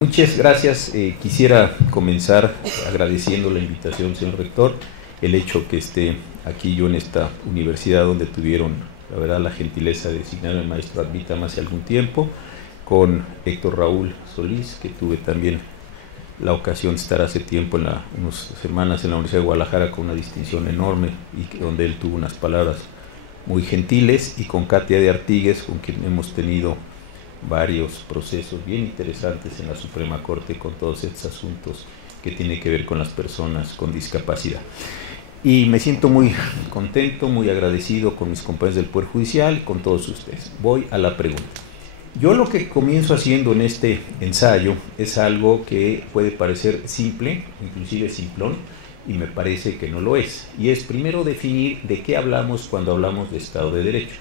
Muchas gracias. Quisiera comenzar agradeciendo la invitación, señor rector, el hecho que esté aquí yo en esta universidad donde tuvieron, la verdad, la gentileza de designar al maestro ad vitam hace algún tiempo, con Héctor Raúl Solís, que tuve también la ocasión de estar hace tiempo, unas semanas en la Universidad de Guadalajara con una distinción enorme y donde él tuvo unas palabras muy gentiles, y con Katia de Artigues, con quien hemos tenido varios procesos bien interesantes en la Suprema Corte con todos estos asuntos que tienen que ver con las personas con discapacidad. Y me siento muy contento, muy agradecido con mis compañeros del Poder Judicial, con todos ustedes. Voy a la pregunta. Yo lo que comienzo haciendo en este ensayo es algo que puede parecer simple, inclusive simplón, y me parece que no lo es. Y es primero definir de qué hablamos cuando hablamos de Estado de Derecho.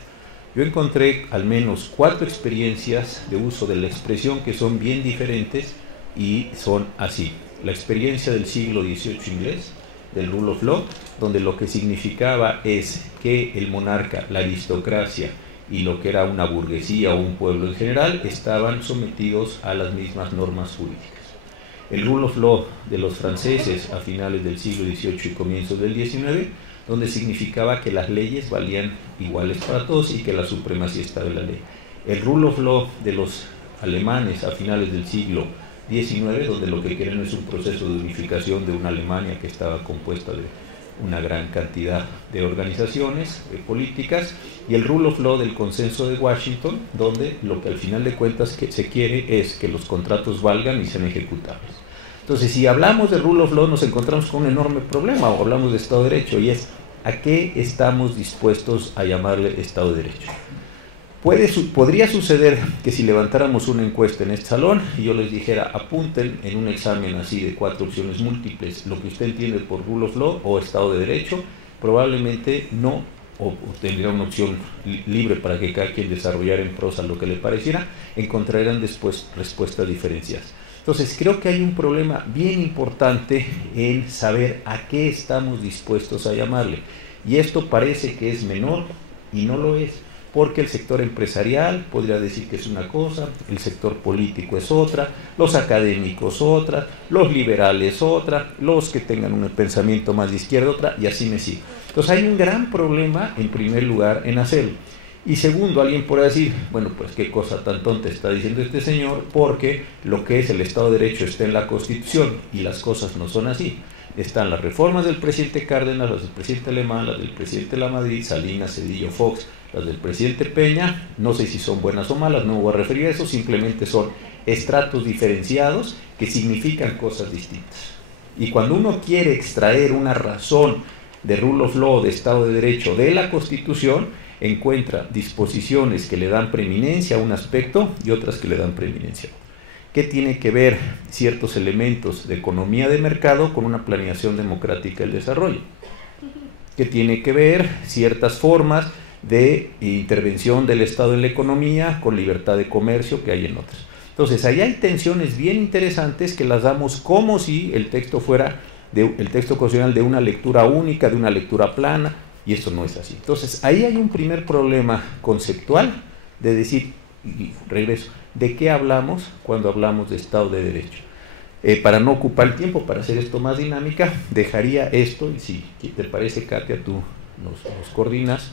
Yo encontré al menos 4 experiencias de uso de la expresión que son bien diferentes y son así. La experiencia del siglo XVIII inglés, del rule of law, donde lo que significaba es que el monarca, la aristocracia y lo que era una burguesía o un pueblo en general estaban sometidos a las mismas normas jurídicas. El rule of law de los franceses a finales del siglo XVIII y comienzos del XIX, donde significaba que las leyes valían iguales para todos y que la supremacía estaba en la ley. El rule of law de los alemanes a finales del siglo XIX, donde lo que quieren es un proceso de unificación de una Alemania que estaba compuesta de una gran cantidad de organizaciones políticas, y el rule of law del consenso de Washington, donde lo que al final de cuentas que se quiere es que los contratos valgan y sean ejecutables. Entonces, si hablamos de rule of law, nos encontramos con un enorme problema, o hablamos de Estado de Derecho, y es ¿a qué estamos dispuestos a llamarle Estado de Derecho? Podría suceder que si levantáramos una encuesta en este salón y yo les dijera, apunten en un examen así de 4 opciones múltiples lo que usted entiende por rule of law o Estado de Derecho, probablemente no, o tendría una opción libre para que cada quien desarrollara en prosa lo que le pareciera, encontrarían después respuestas diferenciadas. Entonces creo que hay un problema bien importante en saber a qué estamos dispuestos a llamarle, y esto parece que es menor y no lo es, porque el sector empresarial podría decir que es una cosa, el sector político es otra, los académicos otra, los liberales otra, los que tengan un pensamiento más de izquierda otra, y así me sigo. Entonces hay un gran problema, en primer lugar, en hacerlo. Y segundo, alguien podrá decir, bueno, pues qué cosa tan tonta está diciendo este señor, porque lo que es el Estado de Derecho está en la Constitución, y las cosas no son así. Están las reformas del presidente Cárdenas, las del presidente Alemán, las del presidente Lamadrid, Salinas, Cedillo, Fox, las del presidente Peña. No sé si son buenas o malas, no me voy a referir a eso, simplemente son estratos diferenciados que significan cosas distintas. Y cuando uno quiere extraer una razón de rule of law, de Estado de Derecho, de la Constitución, encuentra disposiciones que le dan preeminencia a un aspecto y otras que le dan preeminencia a otro. ¿Qué tiene que ver ciertos elementos de economía de mercado con una planeación democrática del desarrollo? ¿Qué tiene que ver ciertas formas de intervención del Estado en la economía con libertad de comercio que hay en otras? Entonces, ahí hay tensiones bien interesantes que las damos como si el texto fuera, el texto constitucional, de una lectura única, de una lectura plana, y eso no es así. Entonces, ahí hay un primer problema conceptual de decir, y regreso, ¿de qué hablamos cuando hablamos de Estado de Derecho? Para no ocupar el tiempo, para hacer esto más dinámica, dejaría esto, y si te parece, Katia, tú nos coordinas,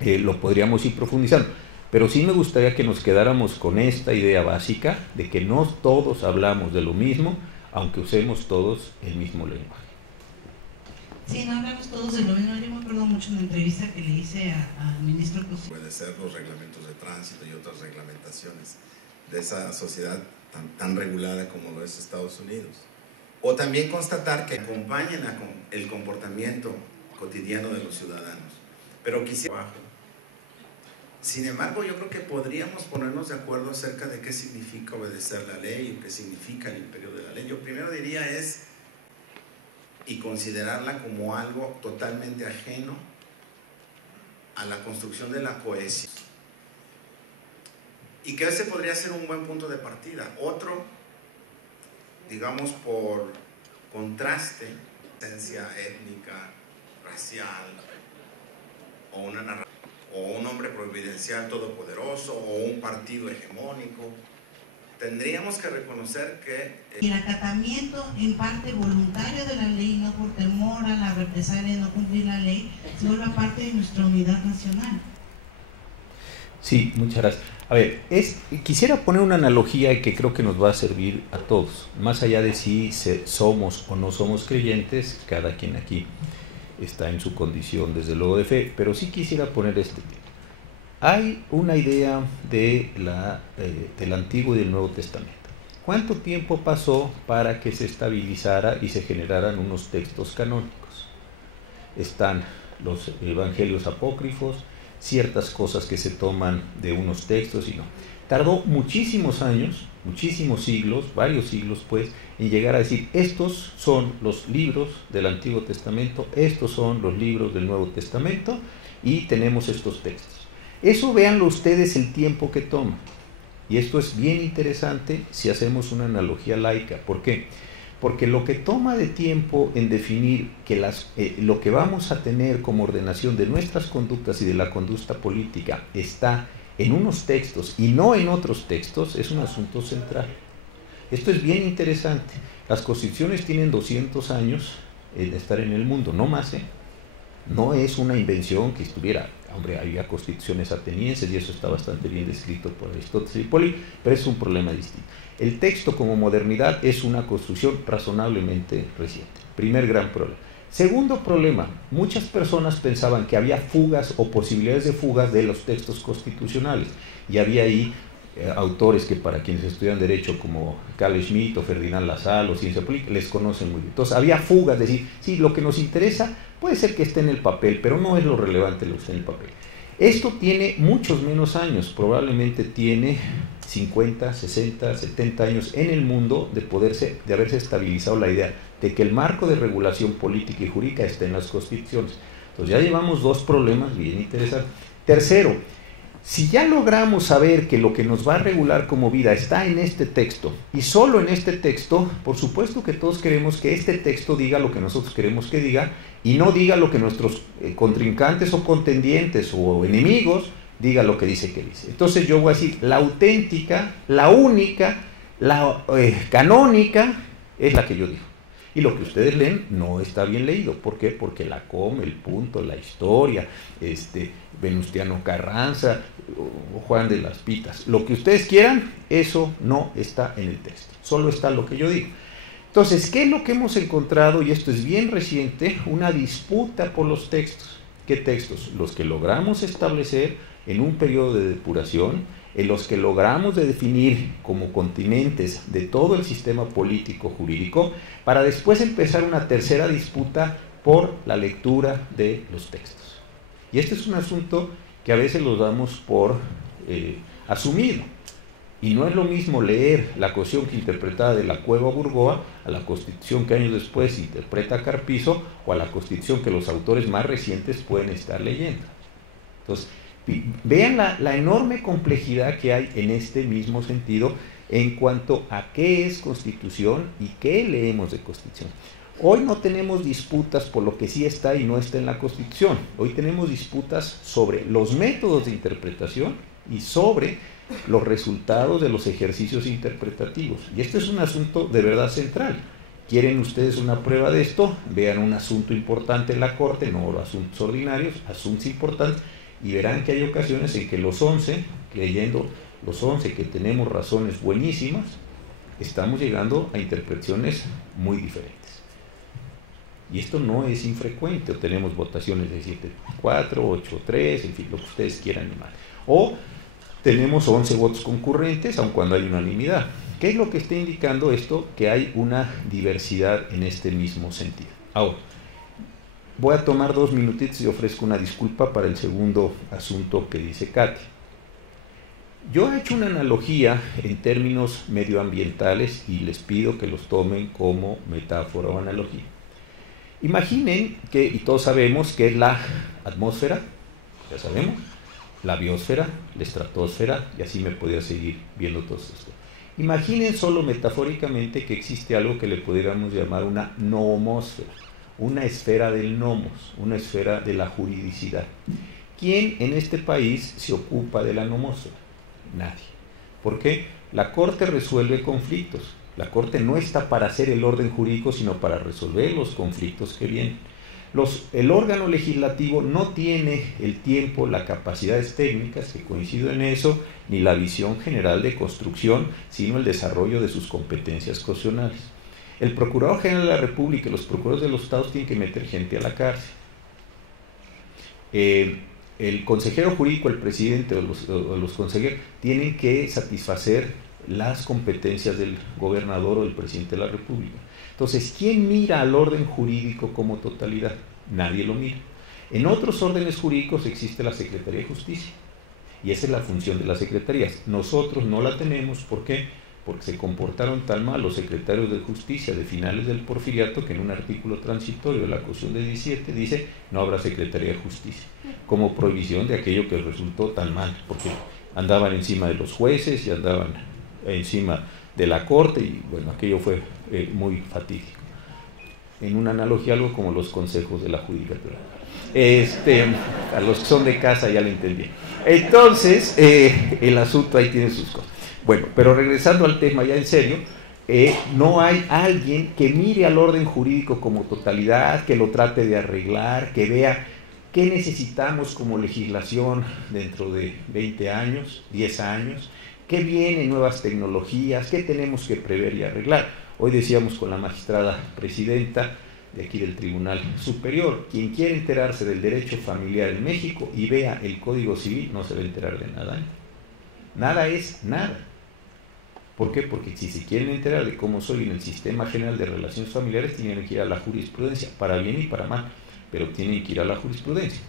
lo podríamos ir profundizando. Pero sí me gustaría que nos quedáramos con esta idea básica de que no todos hablamos de lo mismo, aunque usemos todos el mismo lenguaje. Sí, no hablamos todos de lo mismo. Yo me acuerdo mucho de una entrevista que le hice al ministro Cosío. Puede ser los reglamentos de tránsito y otras reglamentaciones de esa sociedad tan regulada como lo es Estados Unidos. O también constatar que acompañan el comportamiento cotidiano de los ciudadanos. Pero quisiera... Sin embargo, yo creo que podríamos ponernos de acuerdo acerca de qué significa obedecer la ley y qué significa el imperio de la ley. Yo primero diría y considerarla como algo totalmente ajeno a la construcción de la cohesión. Y que ese podría ser un buen punto de partida. Otro, digamos por contraste, esencia étnica, racial, o un hombre providencial todopoderoso, o un partido hegemónico, tendríamos que reconocer que... Y el acatamiento en parte voluntario de la ley, no por temor a la represalia de no cumplir la ley, se vuelve parte de nuestra unidad nacional. Sí, muchas gracias. A ver, quisiera poner una analogía que creo que nos va a servir a todos, más allá de si somos o no somos creyentes, cada quien aquí está en su condición desde luego de fe, pero sí quisiera poner este tema. Hay una idea del Antiguo y del Nuevo Testamento. ¿Cuánto tiempo pasó para que se estabilizara y se generaran unos textos canónicos? Están los evangelios apócrifos, ciertas cosas que se toman de unos textos y no. Tardó muchísimos años, muchísimos siglos, varios siglos pues, en llegar a decir, estos son los libros del Antiguo Testamento, estos son los libros del Nuevo Testamento y tenemos estos textos. Eso véanlo ustedes el tiempo que toma. Y esto es bien interesante si hacemos una analogía laica. ¿Por qué? Porque lo que toma de tiempo en definir que lo que vamos a tener como ordenación de nuestras conductas y de la conducta política está en unos textos y no en otros textos, es un asunto central. Esto es bien interesante. Las constituciones tienen 200 años en estar en el mundo, no más, no es una invención que estuviera... Hombre, había constituciones atenienses y eso está bastante bien descrito por Aristóteles y Poli, pero es un problema distinto. El texto como modernidad es una construcción razonablemente reciente. Primer gran problema. Segundo problema, muchas personas pensaban que había fugas o posibilidades de fugas de los textos constitucionales y había ahí autores que para quienes estudian derecho como Carl Schmitt o Ferdinand Lassalle o ciencia política les conocen muy bien. Entonces había fugas, es decir, sí, lo que nos interesa puede ser que esté en el papel, pero no es lo relevante lo que esté en el papel. Esto tiene muchos menos años, probablemente tiene 50, 60, 70 años en el mundo de haberse estabilizado la idea de que el marco de regulación política y jurídica está en las constituciones. Entonces ya llevamos dos problemas bien interesantes. Tercero, si ya logramos saber que lo que nos va a regular como vida está en este texto, y solo en este texto, por supuesto que todos queremos que este texto diga lo que nosotros queremos que diga, y no diga lo que nuestros contrincantes o contendientes o enemigos diga lo que dice que dice. Entonces yo voy a decir, la auténtica, la única, la canónica es la que yo digo. Y lo que ustedes leen no está bien leído. ¿Por qué? Porque la coma, el punto, la historia, Venustiano Carranza, o Juan de las Pitas, lo que ustedes quieran, eso no está en el texto. Solo está lo que yo digo. Entonces, ¿qué es lo que hemos encontrado? Y esto es bien reciente, una disputa por los textos. ¿Qué textos? Los que logramos establecer en un periodo de depuración, en los que logramos de definir como continentes de todo el sistema político jurídico, para después empezar una tercera disputa por la lectura de los textos. Y este es un asunto que a veces lo damos por asumido. Y no es lo mismo leer la Constitución que interpretada de la Cueva Burgoa a la Constitución que años después interpreta Carpizo o a la Constitución que los autores más recientes pueden estar leyendo. Entonces, vean la enorme complejidad que hay en este mismo sentido en cuanto a qué es Constitución y qué leemos de Constitución. Hoy no tenemos disputas por lo que sí está y no está en la Constitución. Hoy tenemos disputas sobre los métodos de interpretación y sobre los resultados de los ejercicios interpretativos. Y esto es un asunto de verdad central. ¿Quieren ustedes una prueba de esto? Vean un asunto importante en la Corte, no asuntos ordinarios, asuntos importantes, y verán que hay ocasiones en que los 11, leyendo los 11 que tenemos razones buenísimas, estamos llegando a interpretaciones muy diferentes. Y esto no es infrecuente. Tenemos votaciones de 7-4, 8-3, en fin, lo que ustedes quieran llamar. O tenemos 11 votos concurrentes, aun cuando hay unanimidad. ¿Qué es lo que está indicando esto? Que hay una diversidad en este mismo sentido. Ahora, voy a tomar 2 minutitos y ofrezco una disculpa para el segundo asunto que dice Katy. Yo he hecho una analogía en términos medioambientales y les pido que los tomen como metáfora o analogía. Imaginen que, y todos sabemos que es la atmósfera, ya sabemos, la biosfera, la estratosfera, y así me podría seguir viendo todo esto. Imaginen solo metafóricamente que existe algo que le pudiéramos llamar una noomósfera, una esfera del nomos, una esfera de la juridicidad. ¿Quién en este país se ocupa de la noomósfera? Nadie. ¿Por qué? La Corte resuelve conflictos. La Corte no está para hacer el orden jurídico, sino para resolver los conflictos que vienen. El órgano legislativo no tiene el tiempo, las capacidades técnicas, que coincido en eso, ni la visión general de construcción, sino el desarrollo de sus competencias constitucionales. El Procurador General de la República y los procuradores de los estados tienen que meter gente a la cárcel. El consejero jurídico, el presidente o los consejeros tienen que satisfacer las competencias del gobernador o del presidente de la República. Entonces, ¿quién mira al orden jurídico como totalidad? Nadie lo mira. En otros órdenes jurídicos existe la Secretaría de Justicia, y esa es la función de las secretarías. Nosotros no la tenemos. ¿Por qué? Porque se comportaron tan mal los secretarios de Justicia de finales del Porfiriato, que en un artículo transitorio de la Constitución de 17 dice: no habrá Secretaría de Justicia, como prohibición de aquello que resultó tan mal, porque andaban encima de los jueces y andaban encima de la Corte, y bueno, aquello fue muy fatídico. En una analogía, algo como los consejos de la judicatura. A los que son de casa ya lo entendí. Entonces, el asunto ahí tiene sus cosas. Bueno, pero regresando al tema ya en serio, no hay alguien que mire al orden jurídico como totalidad, que lo trate de arreglar, que vea qué necesitamos como legislación dentro de 20 años, 10 años, qué vienen nuevas tecnologías, qué tenemos que prever y arreglar. Hoy decíamos con la magistrada presidenta de aquí del Tribunal Superior: quien quiere enterarse del derecho familiar en México y vea el Código Civil no se va a enterar de nada. Nada es nada. ¿Por qué? Porque si se quieren enterar de cómo soy en el sistema general de relaciones familiares, tienen que ir a la jurisprudencia, para bien y para mal, pero tienen que ir a la jurisprudencia.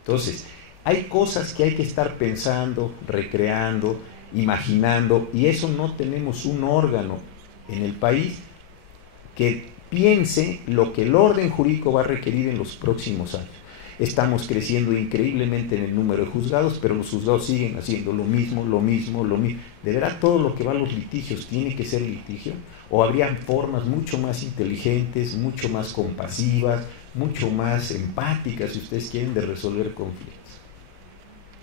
Entonces, hay cosas que hay que estar pensando, recreando, imaginando, y eso no tenemos un órgano en el país que piense lo que el orden jurídico va a requerir en los próximos años. Estamos creciendo increíblemente en el número de juzgados, pero los juzgados siguen haciendo lo mismo. ¿De verdad todo lo que va a los litigios tiene que ser litigio? ¿O habrían formas mucho más inteligentes, mucho más compasivas, mucho más empáticas, si ustedes quieren, de resolver conflictos?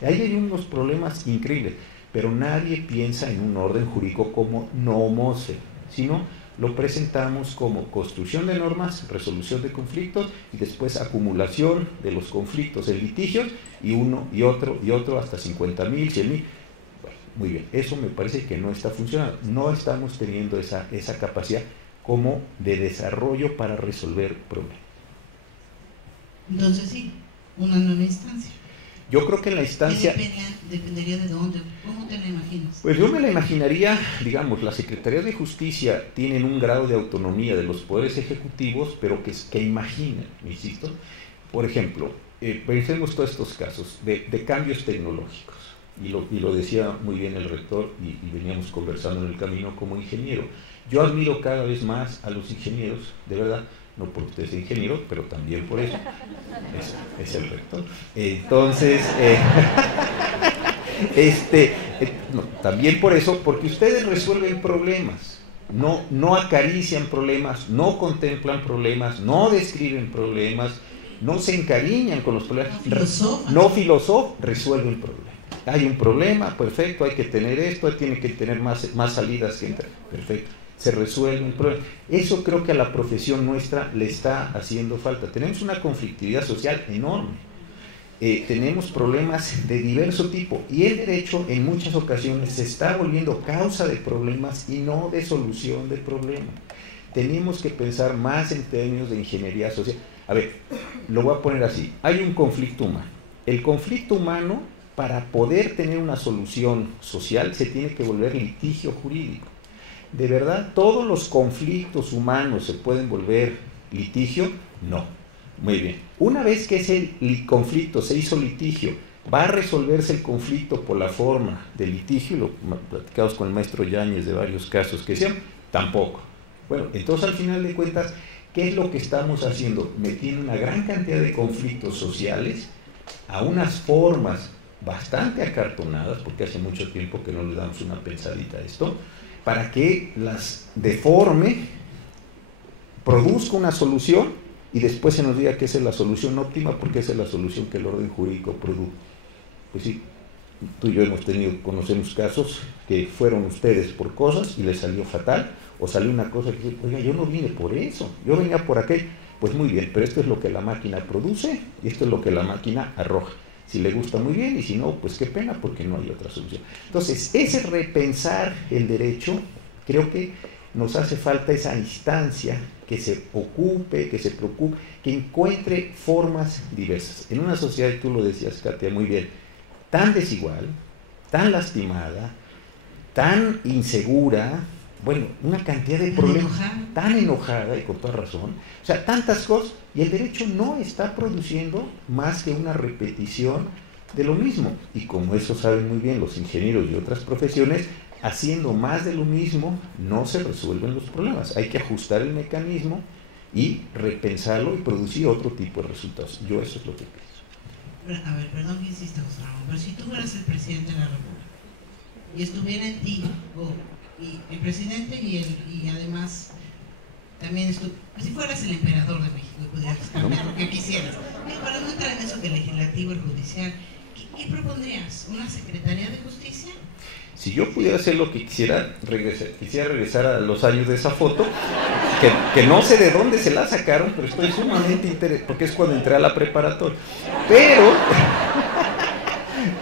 Ahí hay unos problemas increíbles, pero nadie piensa en un orden jurídico como nomose, sino lo presentamos como construcción de normas, resolución de conflictos y después acumulación de los conflictos en litigios, y uno y otro hasta 50,000, 100,000. Bueno, muy bien, eso me parece que no está funcionando. No estamos teniendo esa capacidad como de desarrollo para resolver problemas. Entonces sí, una nueva instancia. Yo creo que en la instancia... ¿Dependería de dónde? ¿Cómo te la imaginas? Pues yo me la imaginaría, digamos, la Secretaría de Justicia tienen un grado de autonomía de los poderes ejecutivos, pero que imaginan, insisto. Por ejemplo, pensemos todos estos casos de cambios tecnológicos, y lo decía muy bien el rector, y veníamos conversando en el camino como ingeniero. Yo admiro cada vez más a los ingenieros, de verdad. No porque usted sea ingeniero, pero también por eso. Es el rector. Entonces, no, también por eso, porque ustedes resuelven problemas, no acarician problemas, no contemplan problemas, no describen problemas, no se encariñan con los problemas, no filosofan, resuelven problemas. Hay un problema, perfecto, hay que tener esto, tiene que tener más salidas que entrar, perfecto. Se resuelve un problema. Eso creo que a la profesión nuestra le está haciendo falta. Tenemos una conflictividad social enorme. Tenemos problemas de diverso tipo, y el derecho en muchas ocasiones se está volviendo causa de problemas y no de solución de problemas. Tenemos que pensar más en términos de ingeniería social. A ver, lo voy a poner así. Hay un conflicto humano. El conflicto humano, para poder tener una solución social, se tiene que volver litigio jurídico. ¿De verdad todos los conflictos humanos se pueden volver litigio? No. Muy bien. Una vez que ese conflicto se hizo litigio, ¿va a resolverse el conflicto por la forma de litigio? Lo platicamos con el maestro Yáñez de varios casos que decían, tampoco. Bueno, entonces al final de cuentas, ¿qué es lo que estamos haciendo? Metiendo una gran cantidad de conflictos sociales a unas formas bastante acartonadas, porque hace mucho tiempo que no le damos una pensadita a esto, para que las deforme, produzca una solución y después se nos diga que esa es la solución óptima porque esa es la solución que el orden jurídico produjo. Pues sí, tú y yo conocemos casos que fueron ustedes por cosas y les salió fatal, o salió una cosa que, oiga, yo no vine por eso, yo venía por aquel. Pues muy bien, pero esto es lo que la máquina produce y esto es lo que la máquina arroja. Si le gusta, muy bien, y si no, pues qué pena, porque no hay otra solución. Entonces, ese repensar el derecho, creo que nos hace falta esa instancia que se ocupe, que se preocupe, que encuentre formas diversas. En una sociedad, y tú lo decías, Katia, muy bien, tan desigual, tan lastimada, tan insegura, bueno, una cantidad de problemas, tan enojada y con toda razón, o sea, tantas cosas, y el derecho no está produciendo más que una repetición de lo mismo, y como eso saben muy bien los ingenieros y otras profesiones, haciendo más de lo mismo no se resuelven los problemas, hay que ajustar el mecanismo y repensarlo y producir otro tipo de resultados. Yo eso es lo que pienso. A ver, perdón que insista, José Ramón, pero si tú fueras el presidente de la República y estuviera en ti, y el presidente y además también si fueras el emperador de México y pudieras cambiar lo que quisieras, para no entrar en eso que el legislativo, el judicial, ¿qué propondrías? ¿Una Secretaría de Justicia? Si yo pudiera hacer lo que quisiera regresar a los años de esa foto, que no sé de dónde se la sacaron, pero estoy sumamente interesado, porque es cuando entré a la preparatoria, pero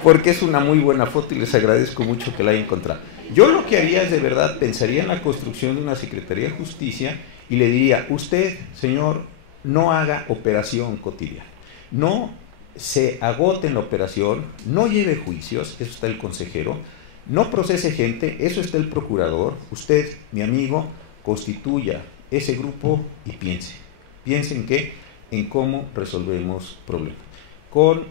porque es una muy buena foto y les agradezco mucho que la hayan encontrado. Yo lo que haría es, de verdad, pensaría en la construcción de una Secretaría de Justicia y le diría, usted, señor, no haga operación cotidiana, no se agote en la operación, no lleve juicios, eso está el consejero, no procese gente, eso está el procurador, usted, mi amigo, constituya ese grupo y piense en qué, en cómo resolvemos problemas. Con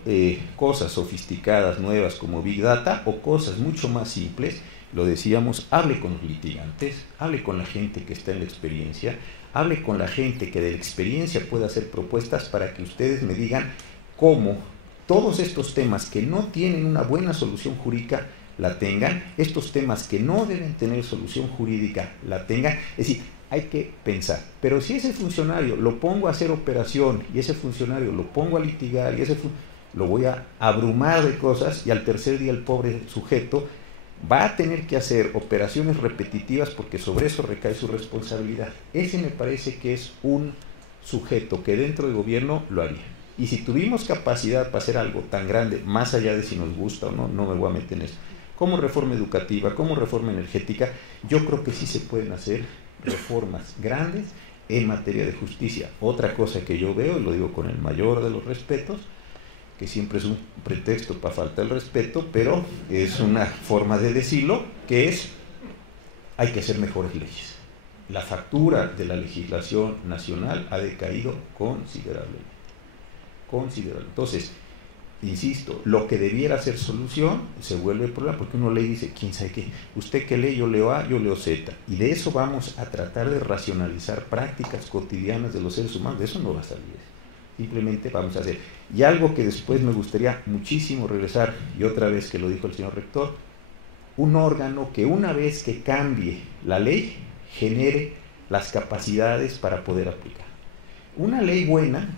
cosas sofisticadas, nuevas como Big Data, o cosas mucho más simples, lo decíamos, hable con los litigantes, hable con la gente que está en la experiencia, hable con la gente que de la experiencia puede hacer propuestas para que ustedes me digan cómo todos estos temas que no tienen una buena solución jurídica la tengan, estos temas que no deben tener solución jurídica la tengan, es decir, hay que pensar, pero si ese funcionario lo pongo a hacer operación y ese funcionario lo pongo a litigar y lo voy a abrumar de cosas y al tercer día el pobre sujeto va a tener que hacer operaciones repetitivas porque sobre eso recae su responsabilidad. Ese me parece que es un sujeto que dentro del gobierno lo haría. Y si tuvimos capacidad para hacer algo tan grande, más allá de si nos gusta o no, no me voy a meter en eso, como reforma educativa, como reforma energética, yo creo que sí se pueden hacer reformas grandes en materia de justicia. Otra cosa que yo veo, y lo digo con el mayor de los respetos, que siempre es un pretexto para faltar el respeto, pero es una forma de decirlo, que es, hay que hacer mejores leyes. La factura de la legislación nacional ha decaído considerablemente. Entonces, insisto, lo que debiera ser solución se vuelve problema, porque uno lee y dice, quién sabe qué, usted que lee, yo leo A, yo leo Z, y de eso vamos a tratar de racionalizar prácticas cotidianas de los seres humanos, de eso no va a salir, simplemente vamos a hacer. Y algo que después me gustaría muchísimo regresar, y otra vez que lo dijo el señor rector, un órgano que una vez que cambie la ley, genere las capacidades para poder aplicar. Una ley buena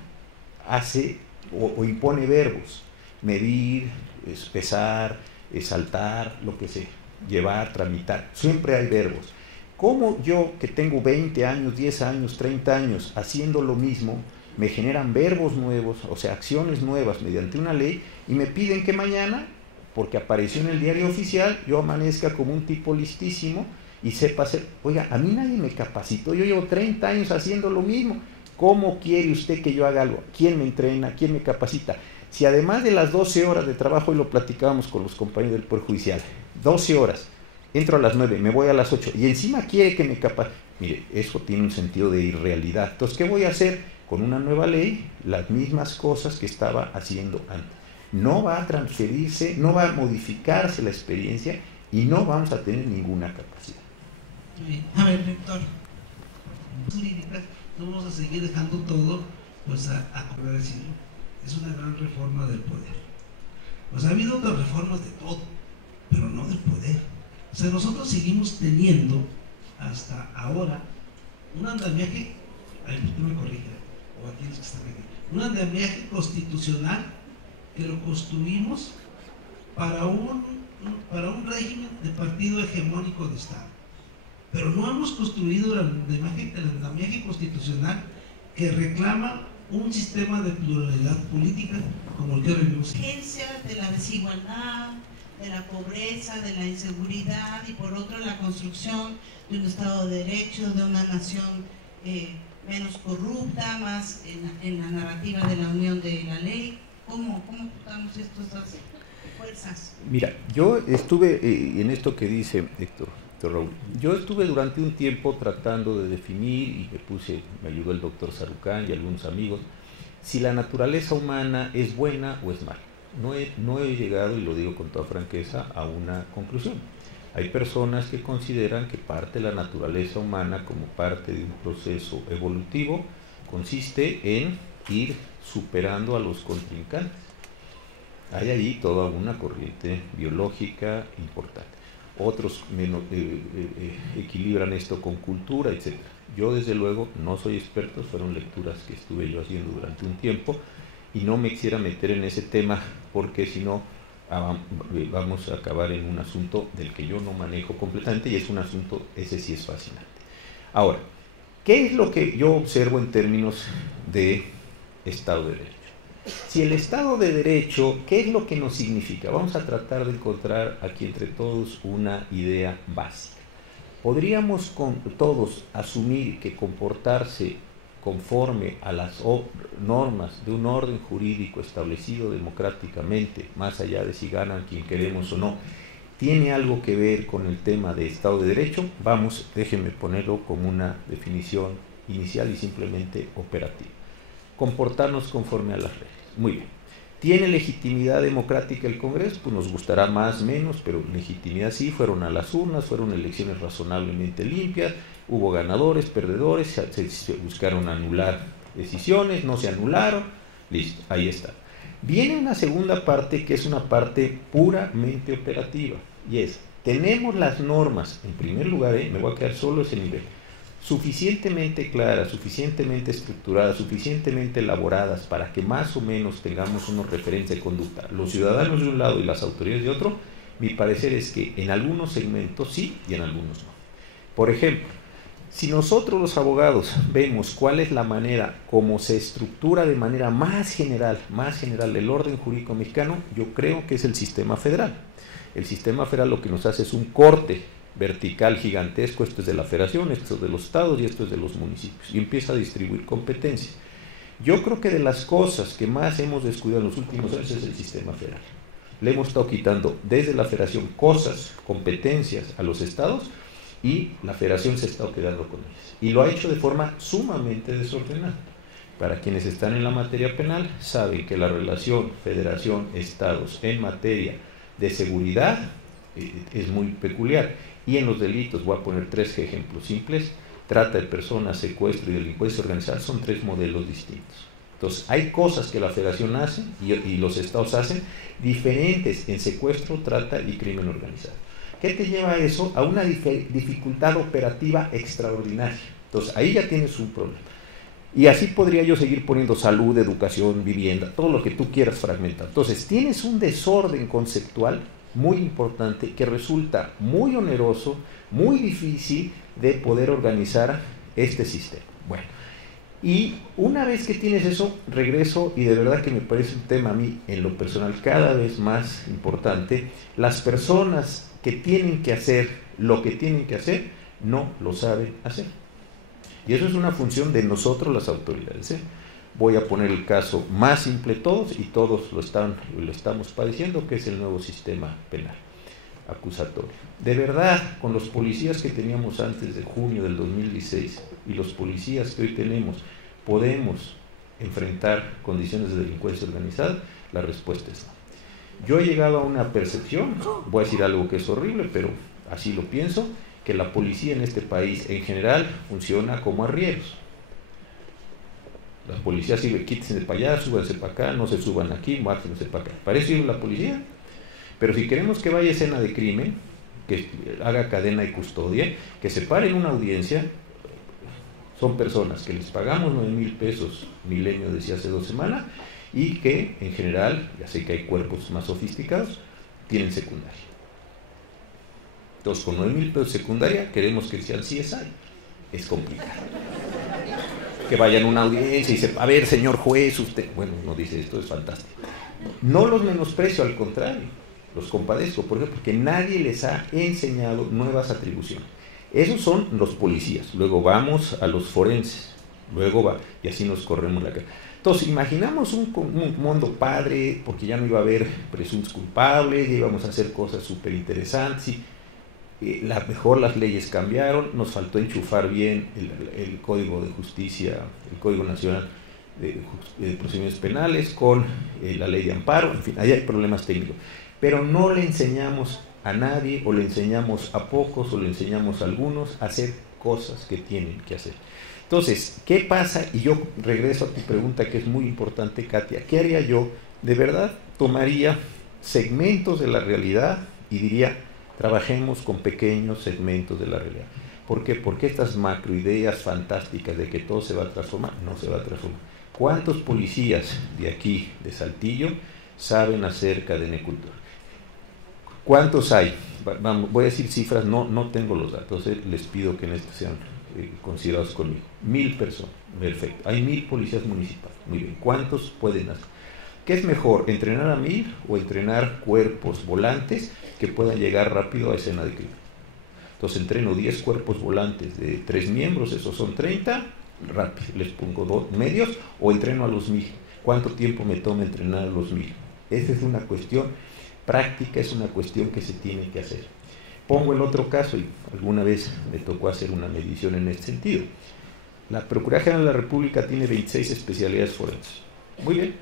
hace o impone verbos, medir, pesar, saltar, lo que sea, llevar, tramitar, siempre hay verbos. ¿Cómo yo, que tengo 20 años, 10 años, 30 años haciendo lo mismo, me generan verbos nuevos, o sea, acciones nuevas mediante una ley, y me piden que mañana, porque apareció en el diario oficial, yo amanezca como un tipo listísimo y sepa hacer? Oiga, a mí nadie me capacitó, yo llevo 30 años haciendo lo mismo. ¿Cómo quiere usted que yo haga algo? ¿Quién me entrena? ¿Quién me capacita? Si además de las 12 horas de trabajo, y lo platicábamos con los compañeros del Poder Judicial, 12 horas, entro a las 9, me voy a las 8, y encima quiere que me capacite. Mire, eso tiene un sentido de irrealidad. Entonces, ¿qué voy a hacer? Con una nueva ley, las mismas cosas que estaba haciendo antes. No va a transferirse, no va a modificarse la experiencia, y no vamos a tener ninguna capacidad. Muy bien. A ver, rector. No vamos a seguir dejando todo, pues, a decir, es una gran reforma del poder. Pues ha habido otras reformas de todo, pero no del poder. O sea, nosotros seguimos teniendo, hasta ahora, un andamiaje, tú me corriges, o aquí los que están aquí, un andamiaje constitucional que lo construimos para un régimen de partido hegemónico de Estado. Pero no hemos construido la andamiaje constitucional que reclama un sistema de pluralidad política como el que vivimos. Urgencia de la desigualdad, de la pobreza, de la inseguridad, y por otro la construcción de un Estado de Derecho, de una nación menos corrupta, más en la narrativa de la unión de la ley. ¿Cómo juntamos estas fuerzas? Mira, yo estuve en esto que dice Héctor Raúl, yo estuve durante un tiempo tratando de definir, y me ayudó el doctor Sarucán y algunos amigos, si la naturaleza humana es buena o es mala. No he llegado, y lo digo con toda franqueza, a una conclusión. Hay personas que consideran que parte de la naturaleza humana, como parte de un proceso evolutivo, consiste en ir superando a los contrincantes. Hay ahí toda una corriente biológica importante. Otros equilibran esto con cultura, etc. Yo desde luego no soy experto, fueron lecturas que estuve yo haciendo durante un tiempo, y no me quisiera meter en ese tema porque si no vamos a acabar en un asunto del que yo no manejo completamente, y es un asunto, ese sí es fascinante. Ahora, ¿qué es lo que yo observo en términos de Estado de Derecho? Si el Estado de Derecho, ¿qué es lo que nos significa? Vamos a tratar de encontrar aquí entre todos una idea básica. ¿Podríamos todos asumir que comportarse conforme a las normas de un orden jurídico establecido democráticamente, más allá de si ganan quien queremos o no, tiene algo que ver con el tema de Estado de Derecho? Vamos, déjenme ponerlo como una definición inicial y simplemente operativa. Comportarnos conforme a las reglas. Muy bien. ¿Tiene legitimidad democrática el Congreso? Pues nos gustará más, menos, pero legitimidad sí. Fueron a las urnas, fueron elecciones razonablemente limpias, hubo ganadores, perdedores, se buscaron anular decisiones, no se anularon, listo, ahí está. Viene una segunda parte que es una parte puramente operativa, y es, tenemos las normas, en primer lugar, me voy a quedar solo ese nivel, suficientemente claras, suficientemente estructuradas, suficientemente elaboradas para que más o menos tengamos unos referentes de conducta, los ciudadanos de un lado y las autoridades de otro. Mi parecer es que en algunos segmentos sí y en algunos no. Por ejemplo, si nosotros los abogados vemos cuál es la manera como se estructura de manera más general el orden jurídico mexicano, yo creo que es el sistema federal. El sistema federal lo que nos hace es un corte vertical gigantesco, esto es de la federación, esto es de los estados y esto es de los municipios, y empieza a distribuir competencias. Yo creo que de las cosas que más hemos descuidado en los últimos años es el sistema federal. Le hemos estado quitando desde la federación cosas, competencias a los estados, y la federación se ha estado quedando con ellas. Y lo ha hecho de forma sumamente desordenada. Para quienes están en la materia penal, saben que la relación federación-estados en materia de seguridad es muy peculiar. Y en los delitos, voy a poner 3 ejemplos simples: trata de personas, secuestro y delincuencia organizada, son 3 modelos distintos. Entonces, hay cosas que la federación hace y los estados hacen diferentes en secuestro, trata y crimen organizado. ¿Qué te lleva a eso? A una dificultad operativa extraordinaria. Entonces, ahí ya tienes un problema. Y así podría yo seguir poniendo salud, educación, vivienda, todo lo que tú quieras fragmentar. Entonces, tienes un desorden conceptual muy importante que resulta muy oneroso, muy difícil de poder organizar este sistema. Bueno, y una vez que tienes eso, regreso, y de verdad que me parece un tema a mí, en lo personal, cada vez más importante. Las personas que tienen que hacer lo que tienen que hacer, no lo saben hacer. Y eso es una función de nosotros, las autoridades. Voy a poner el caso más simple de todos, y todos lo estamos padeciendo, que es el nuevo sistema penal acusatorio. De verdad, con los policías que teníamos antes de junio del 2016 y los policías que hoy tenemos, ¿podemos enfrentar condiciones de delincuencia organizada? La respuesta es no. Yo he llegado a una percepción, voy a decir algo que es horrible, pero así lo pienso, que la policía en este país en general funciona como arrieros. La policía sirve, quítense de para allá, súbanse para acá, no se suban aquí, bájense para acá. Para eso sirve la policía. Pero si queremos que vaya escena de crimen, que haga cadena y custodia, que se pare en una audiencia, son personas que les pagamos 9,000 pesos, Milenio decía hace 2 semanas, y que en general, ya sé que hay cuerpos más sofisticados, tienen secundaria. Entonces, con 9,000 pesos de secundaria, queremos que sean CSI. Es complicado. Que vayan a una audiencia y dice, a ver, señor juez, usted... Bueno, no dice esto, es fantástico. No los menosprecio, al contrario, los compadezco, por ejemplo, porque nadie les ha enseñado nuevas atribuciones. Esos son los policías. Luego vamos a los forenses. Luego va, y así nos corremos la cara. Entonces, imaginamos un mundo padre, porque ya no iba a haber presuntos culpables, ya íbamos a hacer cosas súper interesantes. Y, mejor las leyes cambiaron, nos faltó enchufar bien el Código de Justicia, el Código Nacional de Procedimientos Penales con la ley de amparo, en fin, ahí hay problemas técnicos. Pero no le enseñamos a nadie, o le enseñamos a pocos, o le enseñamos a algunos a hacer cosas que tienen que hacer. Entonces, ¿qué pasa? Y yo regreso a tu pregunta, que es muy importante, Katia. ¿Qué haría yo? De verdad, tomaría segmentos de la realidad y diría, trabajemos con pequeños segmentos de la realidad. ¿Por qué? Porque estas macroideas fantásticas de que todo se va a transformar, no se va a transformar. ¿Cuántos policías de aquí, de Saltillo, saben hacer cadenecultura? ¿Cuántos hay? Vamos, voy a decir cifras, no tengo los datos, les pido que en esto sean considerados conmigo. 1,000 personas, perfecto. Hay 1,000 policías municipales, muy bien. ¿Cuántos pueden hacer? ¿Qué es mejor, entrenar a 1,000 o entrenar cuerpos volantes que puedan llegar rápido a escena de crimen? Entonces entreno 10 cuerpos volantes de 3 miembros, esos son 30, rápido, les pongo 2 medios, o entreno a los 1,000. ¿Cuánto tiempo me toma entrenar a los 1,000? Esa es una cuestión práctica, es una cuestión que se tiene que hacer. Pongo el otro caso, y alguna vez me tocó hacer una medición en este sentido. La Procuraduría General de la República tiene 26 especialidades forenses. Muy bien.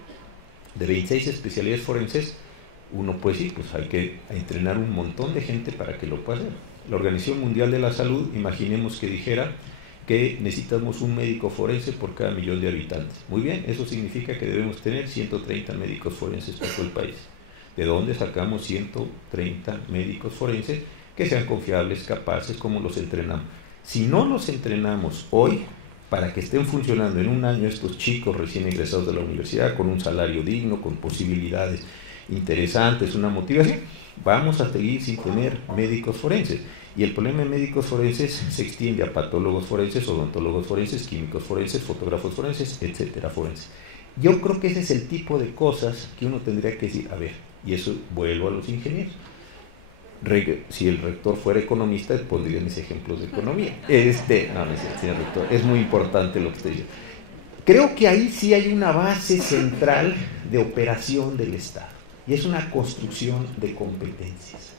De 26 especialidades forenses, uno puede decir, pues hay que entrenar un montón de gente para que lo pueda hacer. La Organización Mundial de la Salud, imaginemos que dijera que necesitamos un médico forense por cada 1,000,000 de habitantes. Muy bien, eso significa que debemos tener 130 médicos forenses por todo el país. ¿De dónde sacamos 130 médicos forenses que sean confiables, capaces? ¿Cómo los entrenamos? Si no los entrenamos hoy, para que estén funcionando en un año estos chicos recién ingresados de la universidad, con un salario digno, con posibilidades interesantes, una motivación, vamos a seguir sin tener médicos forenses. Y el problema de médicos forenses se extiende a patólogos forenses, odontólogos forenses, químicos forenses, fotógrafos forenses, etcétera, forenses. Yo creo que ese es el tipo de cosas que uno tendría que decir, a ver, y eso vuelvo a los ingenieros. Si el rector fuera economista, pondría mis ejemplos de economía. Señor rector, es muy importante lo que usted dice. Creo que ahí sí hay una base central de operación del Estado, y es una construcción de competencias.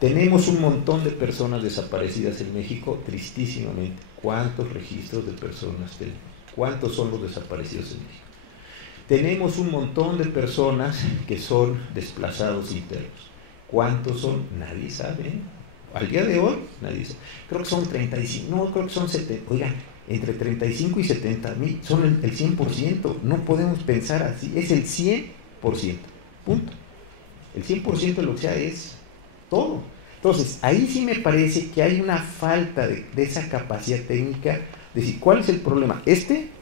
Tenemos un montón de personas desaparecidas en México, tristísimamente. ¿Cuántos registros de personas tenemos? ¿Cuántos son los desaparecidos en México? Tenemos un montón de personas que son desplazados internos. ¿Cuántos son? Nadie sabe. Al día de hoy, nadie sabe. Creo que son 35, no, creo que son 70. Oigan, entre 35 y 70,000 son el 100%. No podemos pensar así. Es el 100%. Punto. El 100% de lo que sea es todo. Entonces, ahí sí me parece que hay una falta de esa capacidad técnica de decir, ¿cuál es el problema?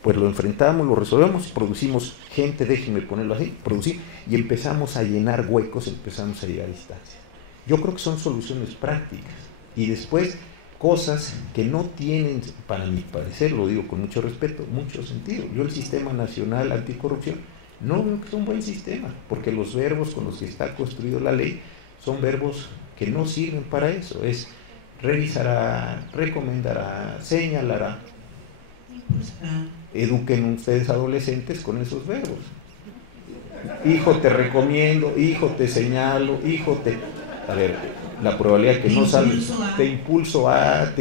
Pues lo enfrentamos, lo resolvemos, producimos gente, déjenme ponerlo así, producir, y empezamos a llenar huecos, empezamos a llegar a instancias. Yo creo que son soluciones prácticas, y después cosas que no tienen, para mi parecer, lo digo con mucho respeto, mucho sentido. Yo el Sistema Nacional Anticorrupción no veo que sea un buen sistema, porque los verbos con los que está construido la ley son verbos que no sirven para eso. Es revisará, recomendará, señalará. Eduquen ustedes adolescentes con esos verbos. Hijo, te recomiendo, hijo, te señalo, hijo, te... A ver, la probabilidad que no salgas, te impulso a,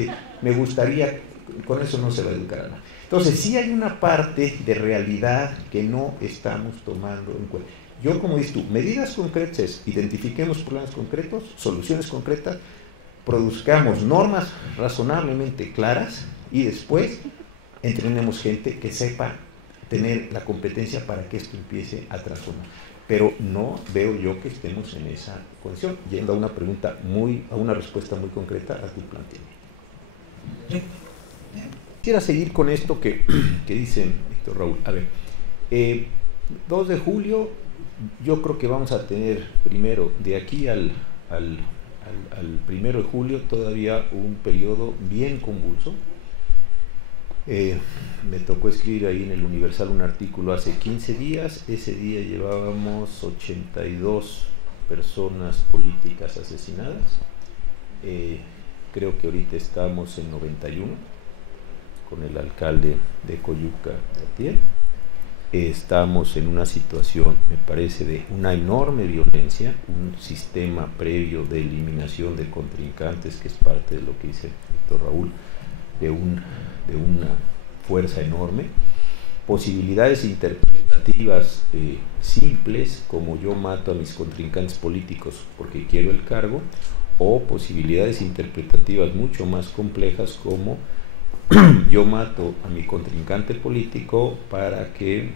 me gustaría, con eso no se va a educar a nada. Entonces, sí hay una parte de realidad que no estamos tomando en cuenta. Yo, como dices tú, medidas concretas es, identifiquemos problemas concretos, soluciones concretas, produzcamos normas razonablemente claras y después entrenemos gente que sepa tener la competencia para que esto empiece a transformar. Pero no veo yo que estemos en esa condición. Yendo a una respuesta muy concreta a tu planteamiento. Quisiera seguir con esto que dice Víctor Raúl. A ver, 2 de julio, yo creo que vamos a tener primero, de aquí al 1 de julio, todavía un periodo bien convulso. Me tocó escribir ahí en el Universal un artículo hace 15 días. Ese día llevábamos 82 personas políticas asesinadas. Creo que ahorita estamos en 91 con el alcalde de Coyuca, Gatier. Estamos en una situación, me parece, de una enorme violencia, un sistema previo de eliminación de contrincantes, que es parte de lo que dice Héctor Raúl, de una fuerza enorme, posibilidades interpretativas simples, como yo mato a mis contrincantes políticos porque quiero el cargo, o posibilidades interpretativas mucho más complejas, como yo mato a mi contrincante político para que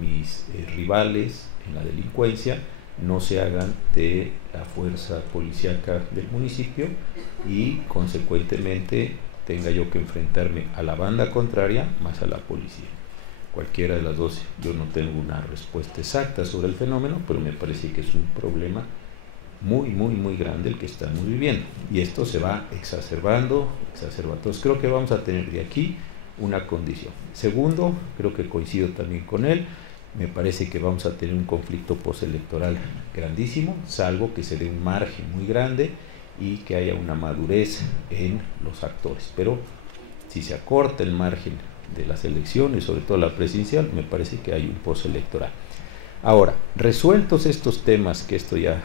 mis rivales en la delincuencia no se hagan de la fuerza policíaca del municipio y consecuentemente tenga yo que enfrentarme a la banda contraria más a la policía. Cualquiera de las dos, yo no tengo una respuesta exacta sobre el fenómeno, pero me parece que es un problema muy grande el que estamos viviendo, y esto se va exacerbando. Entonces creo que vamos a tener de aquí una condición. Segundo, creo que coincido también con él, me parece que vamos a tener un conflicto postelectoral grandísimo, salvo que se dé un margen muy grande y que haya una madurez en los actores. Pero si se acorta el margen de las elecciones, sobre todo la presidencial, me parece que hay un postelectoral. Ahora, resueltos estos temas, que esto ya,